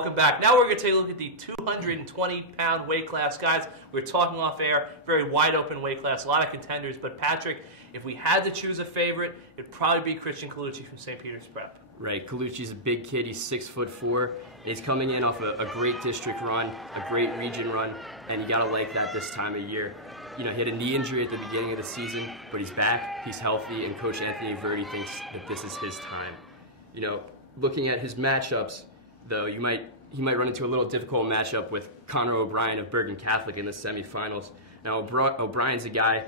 Welcome back. Now we're going to take a look at the 220-pound weight class. Guys, we were talking off air, very wide open weight class, a lot of contenders. But Patrick, if we had to choose a favorite, it'd probably be Christian Colucci from St. Peter's Prep. Right, Colucci's a big kid. He's 6'4". He's coming in off a great district run, a great region run, and you got to like that this time of year. You know, he had a knee injury at the beginning of the season, but he's back, he's healthy, and Coach Anthony Verdi thinks that this is his time. You know, looking at his matchups, though, he might run into a little difficult matchup with Connor O'Brien of Bergen Catholic in the semifinals. Now, O'Brien's a guy,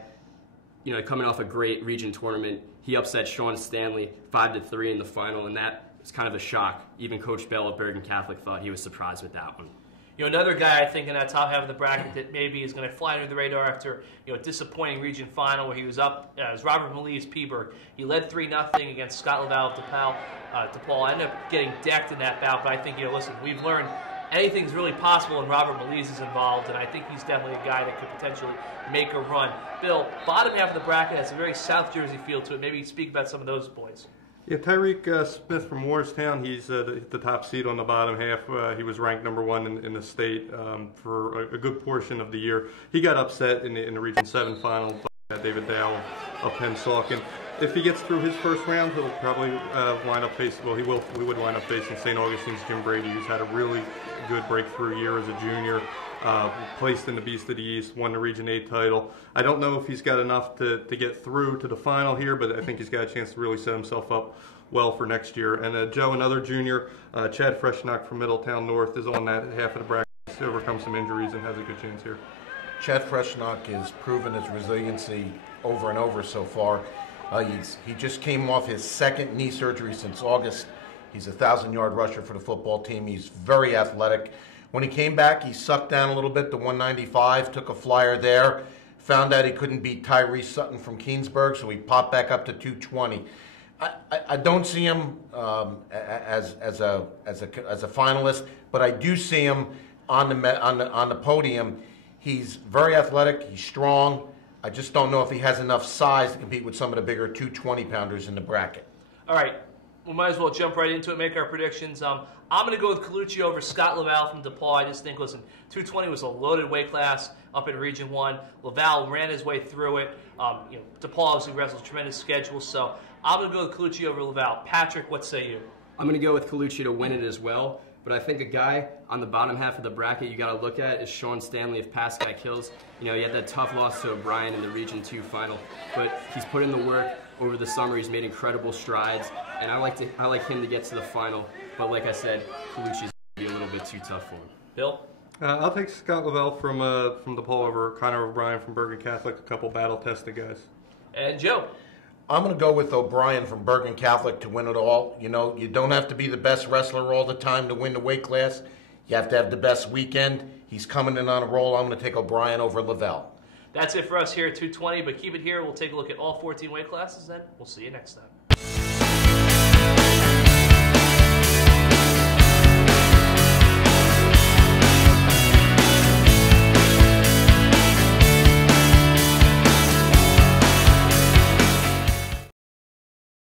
you know, coming off a great region tournament. He upset Sean Stanley 5-3 in the final, and that was kind of a shock. Even Coach Bell of Bergen Catholic thought he was surprised with that one. You know, another guy I think in that top half of the bracket that maybe is going to fly under the radar after, you know, a disappointing region final where he was up is Robert Melise Phillipsburg. He led 3-0 against Scott Laval of DePaul. Ended up getting decked in that bout, but I think, you know, listen, we've learned anything's really possible when Robert Melise is involved, and I think he's definitely a guy that could potentially make a run. Bill, bottom half of the bracket has a very South Jersey feel to it. Maybe speak about some of those boys. Yeah, Tyreek Smi from Moorestown, he's the top seed on the bottom half. He was ranked #1 in the state for a good portion of the year. He got upset in the Region 7 final by David Dow of Pennsauken. If he gets through his first round, he'll probably wind up facing, well, we would wind up facing St. Augustine's Jim Brady, who's had a really good breakthrough year as a junior. Placed in the Beast of the East, won the Region 8 title. I don't know if he's got enough to get through to the final here, but I think he's got a chance to really set himself up well for next year. And Joe, another junior, Chad Freshnock from Middletown North, is on that half of the bracket. He's overcome some injuries and has a good chance here. Chad Freshnock has proven his resiliency over and over so far. He just came off his second knee surgery since August. He's a 1,000-yard rusher for the football team. He's very athletic. When he came back, he sucked down a little bit to 195, took a flyer there, found out he couldn't beat Tyree Sutton from Keensburg, so he popped back up to 220. I don't see him as a finalist, but I do see him on the podium. He's very athletic. He's strong. I just don't know if he has enough size to compete with some of the bigger 220-pounders in the bracket. All right. We might as well jump right into it, make our predictions. I'm going to go with Colucci over Scott Laval from DePaul. I just think, listen, 220 was a loaded weight class up in Region 1. Laval ran his way through it. You know, DePaul obviously wrestled a tremendous schedule, so I'm going to go with Colucci over Laval. Patrick, what say you? I'm going to go with Colucci to win it as well, but I think a guy on the bottom half of the bracket you got to look at is Sean Stanley of Pascack Hills. You know, he had that tough loss to O'Brien in the Region 2 final, but he's put in the work over the summer. He's made incredible strides, and I like him to get to the final. But like I said, Colucci's going to be a little bit too tough for him. Bill? I'll take Scott Laval from DePaul over Connor O'Brien from Bergen Catholic, a couple battle-tested guys. And Joe? I'm going to go with O'Brien from Bergen Catholic to win it all. You know, you don't have to be the best wrestler all the time to win the weight class. You have to have the best weekend. He's coming in on a roll. I'm going to take O'Brien over Laval. That's it for us here at 220, but keep it here. We'll take a look at all 14 weight classes, then we'll see you next time.